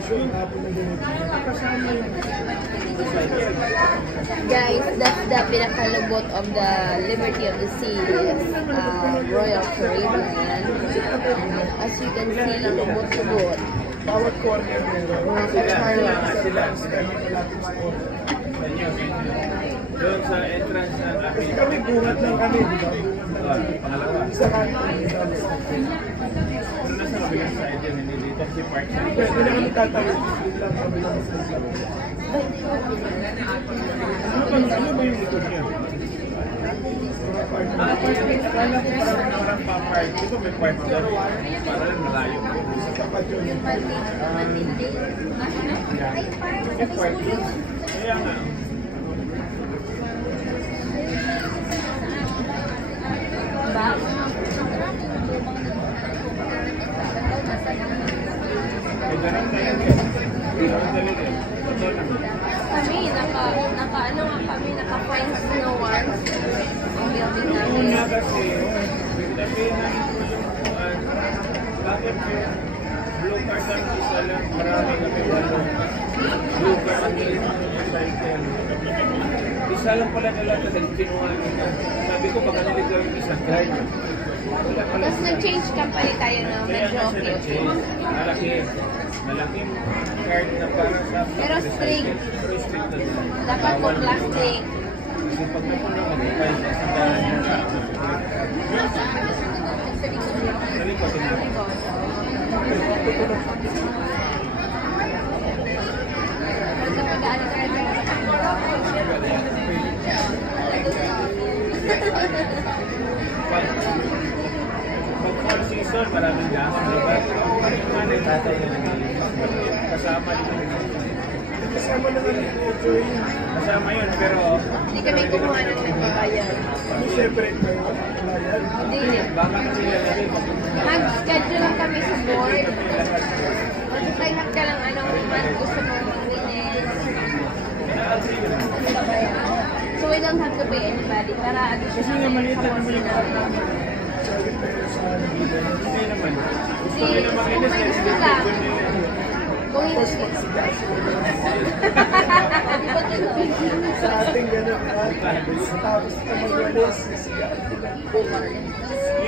celebration, hapon na ganito. Kasama yun. Guys, that's the pinakalubot of the Liberty of the Seas, Royal Caribbean. As you can see, lubot-lubot. Bawat corner meron. Sila. Doon sa entrance ng Kasi kami bungat lang kami, di ba? pangalawa. Isa kami. Kung nasa kabilang side yun, hindi dito si Park Side. Pwede na kami tatawid. Hindi lang kami lang sa isa. Ano ba yung likod niya? Akala ko parang pa-park. Ito may park doon. Parang malayo. Sa tapat yun. May park doon. Kaya nga. May ganun tayo dyan. Ang dali din. Kami, naka-fines na once. Ang building namin. Una kasi, sabihin ko yung bakit yung blue card ang isa lang, marami kami walo. Blue card ang cycle. Isa lang pala nila kasi kinuha nila. Sabi ko, baka naligaw yung isang card. Tapos nag-change company tayo na medyo okay. Malaking card na para sa Pero strict. Pero strict na sila. Dapat po plastic. Kasi pag napuno ka, may sandalan yung tao. Dali ko sinabi. Pag fall season, maraming gamon, diba? Ano yung tatay na naglilinis? Kasama din. Kasama na kami ito yun. Kasama yun, pero Hindi kami kumuha ng nagbabayad. Kami separate kayo. Hindi. baka kasi lalagay Mag-schedule lang kami sa board. Mag-sign up ka lang anong month gusto mong linis. So we don't have to pay anybody para at least kasi nga maliit lang naman yung namin. Hindi naman. Gusto nila makinis kasi gusto lang. Kung hindi. Sa ating gano'n, tapos na magwalis,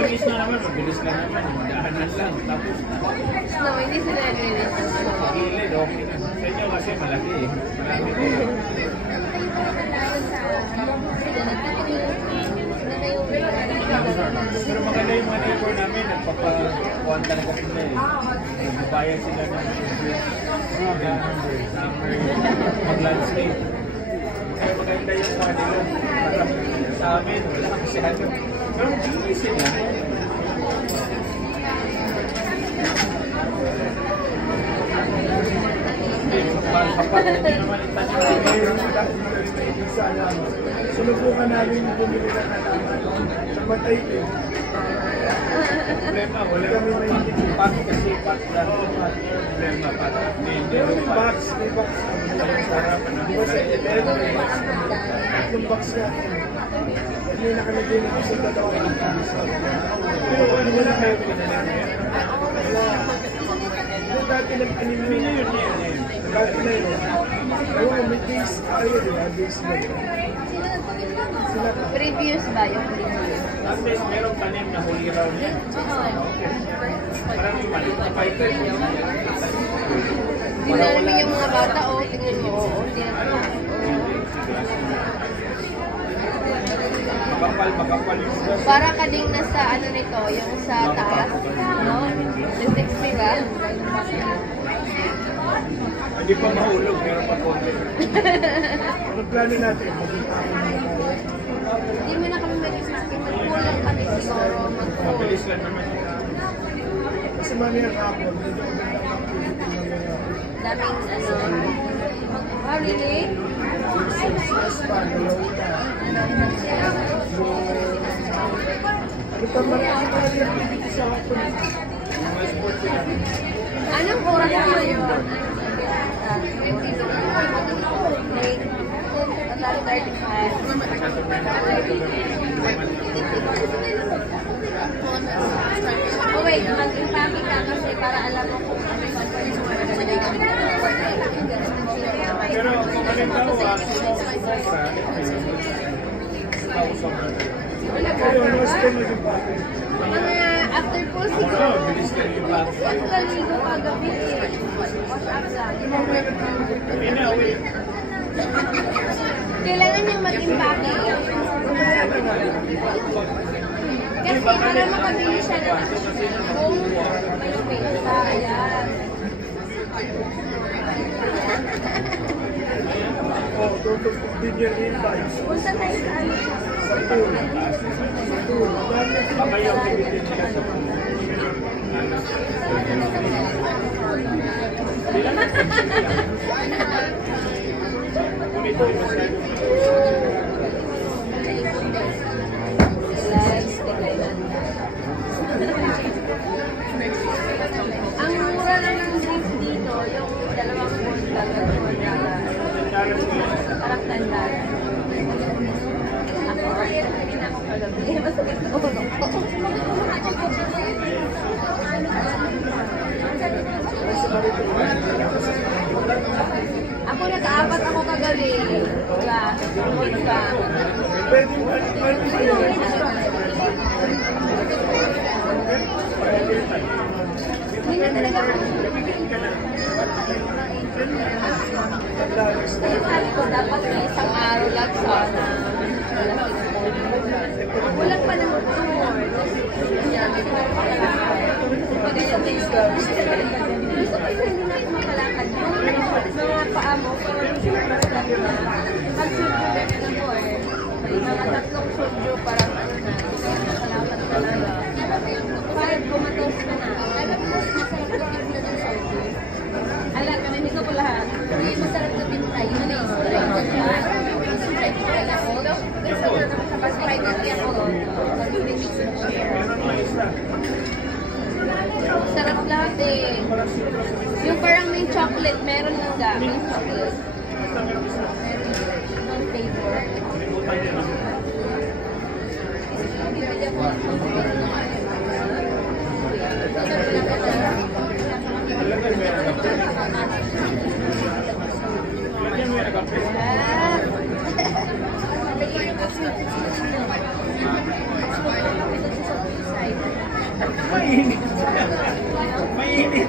Linis na naman, mabilis lang naman. Madahanan lang. Tapos No, hindi sila nag-release. gilid, okay na. Sa inyo kasi malaki eh. Marami ko. Pero maganda yung mga neighbor namin, nagpapakuhan talaga sila eh. Nagbabayan sila ng summer, mag-landscape. Kaya maganda yung mga nila. Sa amin, wala masyado. Pero magbibigay sila. Kapag hindi naman itanong sinubukan namin bumili ng halaman. Namatay din. problema, wala kami may pat kasi pat dahil problema pat. Pero may box. Di ba sa 11 may box na? Tatlong box natin. Hindi nakalagay na sa dalawang box. Pero ano wala kayo pinangyari? Dati nag-anime na yun. Dati na yun. Ewan, may days tayo, di ba? Days na yun. Sila ka. Previews ba yung previews? At least merong tanim na huli raw niya. Parang yung maliit na fighter. Tingnan mo yung mga bata, oh. Tingnan mo, oh. Tingnan mo. Makapal yung gas. Para ka ding nasa ano nito, yung sa taas, no? Yung 60 ba? Hindi pa mahulog, meron pa konti. Ano plano natin? Hindi mo na kami mag-snacking. Magkulang kami siguro. Mabilis lang naman. Kasi mamaya hapon, medyo magandang activity mamaya. Daming ano. Oh, really? Sa spa, dalawang na. Ano pa marami activity sa hapon? Mga sports sila. Anong oras na yun? 35. Oh wait, mag-impake ka kasi para alam mo kung ano yung Pero kung halimbawa, sumobra, Pero no spend mo yung bakit. Mga after po ako siguro. na, bilis ka yung back. Ang kaligo kagabi eh. Wash up lang. Inawi. Kailangan niyang mag-impake. Kasi para makabili siya ng kung may space pa. Ayan. Oh, tutok din yung invites. Punta tayo sa ano. Sa tour. Sa tour. Baka yung bibitin nila sa puno. Kung ito ay masyado. Lives, kailan. Ang mura lang ng drinks dito, yung dalawang punta parang tandaan. Ako, hindi na ako kagabi. Masakit na ulo ko. Ako nag-aapat ako kagabi. Diba? Diba? Pwede mo Hindi na talaga ako. Sabi ko, dapat may isang araw lang sana. Walang pa ng tour. Gusto ko yung hindi na kumakalakad. Mga paa mo, pero pag surgery na mo eh. Mga tatlong surgery parang ano na. Makalakad talaga. Kahit bumatos ka na. Alam mo, masarap ka pinta ng surgery. Alam ka, hindi ko lahat. Hindi masarap ka pinta. Yun na i-straight na siya. I-straight ko rin ako. Tapos private ako. Mag-mix mo siya. Sarap lahat eh. Yung parang may chocolate, meron ng may chocolate. Yung flavor. Bibili ako ng Mainit. Mainit.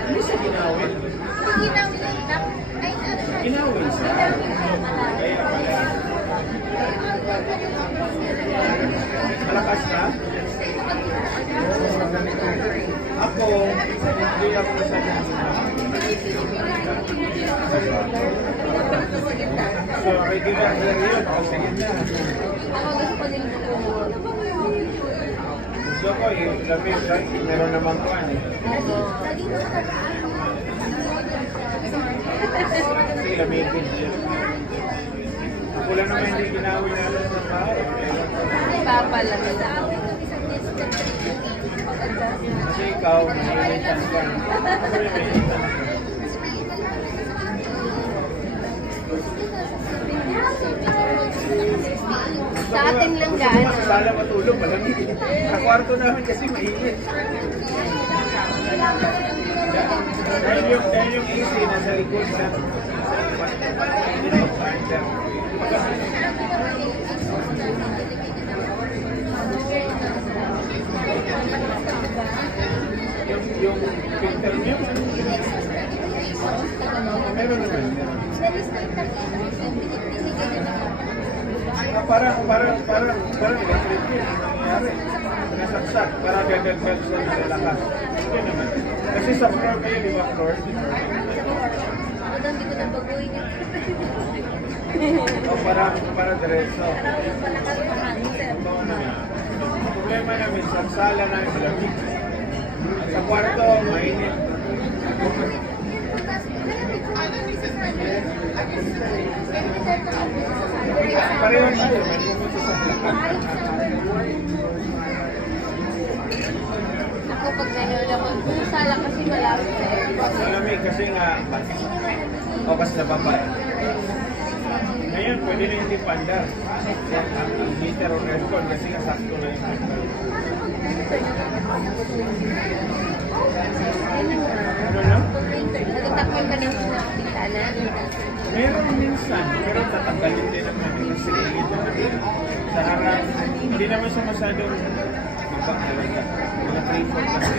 Hindi siya ginawin. Ginawin siya. Kaya pala. Malakas na? Ako, hindi ako masyadong so, regular yun. Kasi yun na. Ako gusto ko din lumumot. Gusto ko yung lamig, right? Meron namang kuhan eh. Kasi lamigin. Ako lang naman hindi ginawin natin sa tao. Papalamig. Kasi ikaw, nahihilitan ka. Ako rin nahihilitan ka. Sa atin lang gaan. Sa sala matulog, malamig. Sa kwarto namin kasi mainit. Dahil yung AC nasa likod na. Yung filter niyo? Meron naman. Parang electric yun. Nangyayari. Nasaksak. Parang gagagag sa nalalakas. Hindi naman. Kasi sa floor kayo, di ba floor? Hindi ko na baguhin yun. O para diretso. Problema namin, sa sala namin malamig. Sa kwarto, mainit. Pareho siya. Ako pag gano'n ako, yung sala kasi malapit sa airport. Malamig kasi nga, okas na babae. Ngayon, pwede na hindi pandar. Ang heater o aircon kasi nga sakto na yung pandar. Ano lang? Natatakpan ka ng nakakita na. Meron minsan, pero tatanggalin din naman yung silid na sa harap. Hindi naman siya masyadong mapakalaga. Mga 3-4 kasi.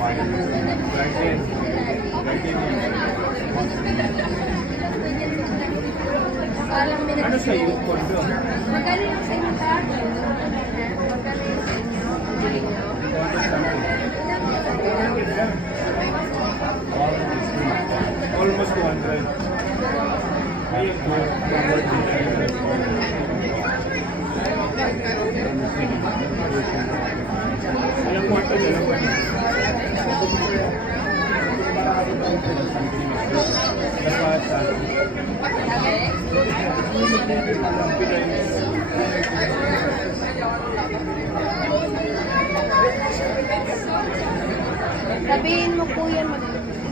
Garden. Garden yun. Alam mo Ano sa iyo, kondo? magkano yung sa inyo ka? Magkano yung sa inyo? Galing nyo? Kondo sa akin. 200 lang. Almost 200. Ayun po. Ilang kwarto niya lang ba niya? Sabihin mo kuya,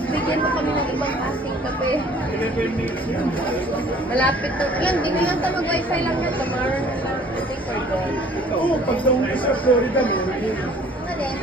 bigyan mo kami ng ibang asing kape. 11 minutes yan. Malapit to. Yan, di na lang mag-wifi lang yan. Tomorrow na lang. Waiting for God. Oo, pag daw sa Florida, meron yun. Ano din?